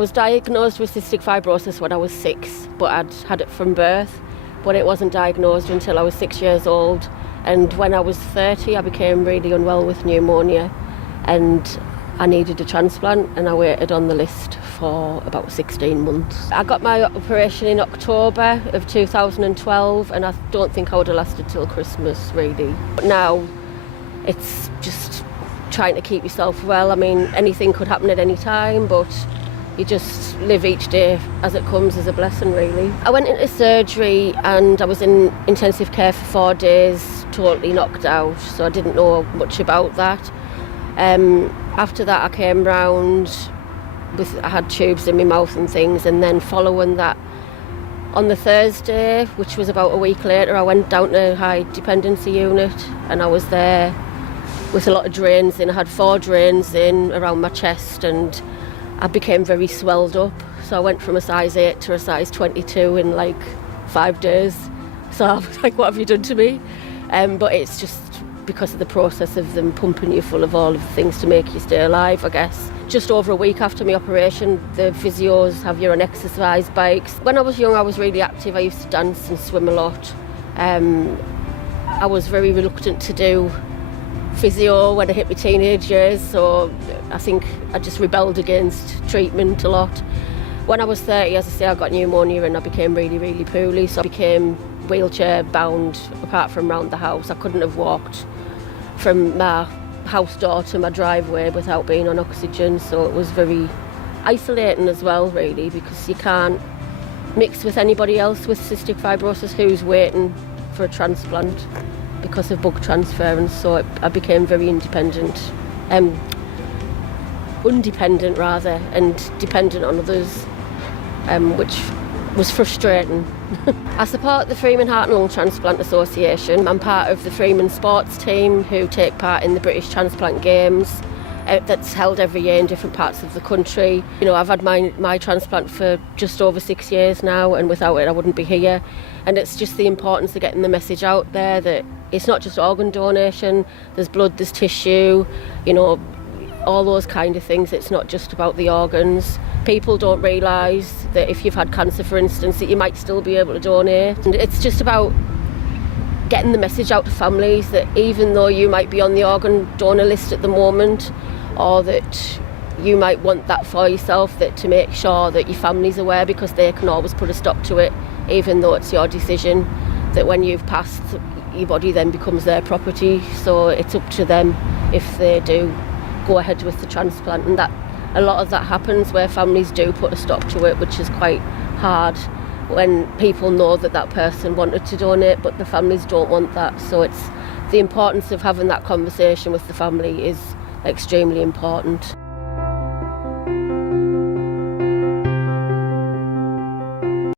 was diagnosed with cystic fibrosis when I was 6, but I'd had it from birth, but it wasn't diagnosed until I was 6 years old. And when I was 30, I became really unwell with pneumonia and I needed a transplant, and I waited on the list for about 16 months. I got my operation in October of 2012, and I don't think I would have lasted till Christmas, really. But now it's just trying to keep yourself well. I mean, anything could happen at any time, but you just live each day as it comes as a blessing, really. I went into surgery and I was in intensive care for 4 days, totally knocked out, so I didn't know much about that. After that, I came round I had tubes in my mouth and things, and then following that, on the Thursday, which was about a week later, I went down to high dependency unit, and I was there with a lot of drains in. I had 4 drains in around my chest, and I became very swelled up. So I went from a size 8 to a size 22 in like 5 days. So I was like, what have you done to me? But it's just because of the process of them pumping you full of all of the things to make you stay alive, I guess. Just over a week after my operation, the physios have you on exercise bikes. When I was young, I was really active. I used to dance and swim a lot. I was very reluctant to do physio when I hit my teenage years, so I think I just rebelled against treatment a lot. When I was 30, as I say, I got pneumonia and I became really, really poorly, so I became wheelchair bound apart from round the house. I couldn't have walked from my house door to my driveway without being on oxygen, so it was very isolating as well, really, because you can't mix with anybody else with cystic fibrosis who's waiting for a transplant because of bug transference. So I became very undependent and dependent on others, which was frustrating. I support the Freeman Heart and Lung Transplant Association. I'm part of the Freeman sports team who take part in the British Transplant Games that's held every year in different parts of the country. You know, I've had my transplant for just over 6 years now, and without it I wouldn't be here. And it's just the importance of getting the message out there that it's not just organ donation, there's blood, there's tissue, you know, all those kind of things. It's not just about the organs. People don't realise that if you've had cancer, for instance, that you might still be able to donate. And it's just about getting the message out to families that even though you might be on the organ donor list at the moment, or that you might want that for yourself, that to make sure that your family's aware, because they can always put a stop to it, even though it's your decision, that when you've passed, your body then becomes their property. So it's up to them if they do go ahead with the transplant, and that a lot of that happens where families do put a stop to it, which is quite hard when people know that that person wanted to donate but the families don't want that. So it's the importance of having that conversation with the family is extremely important.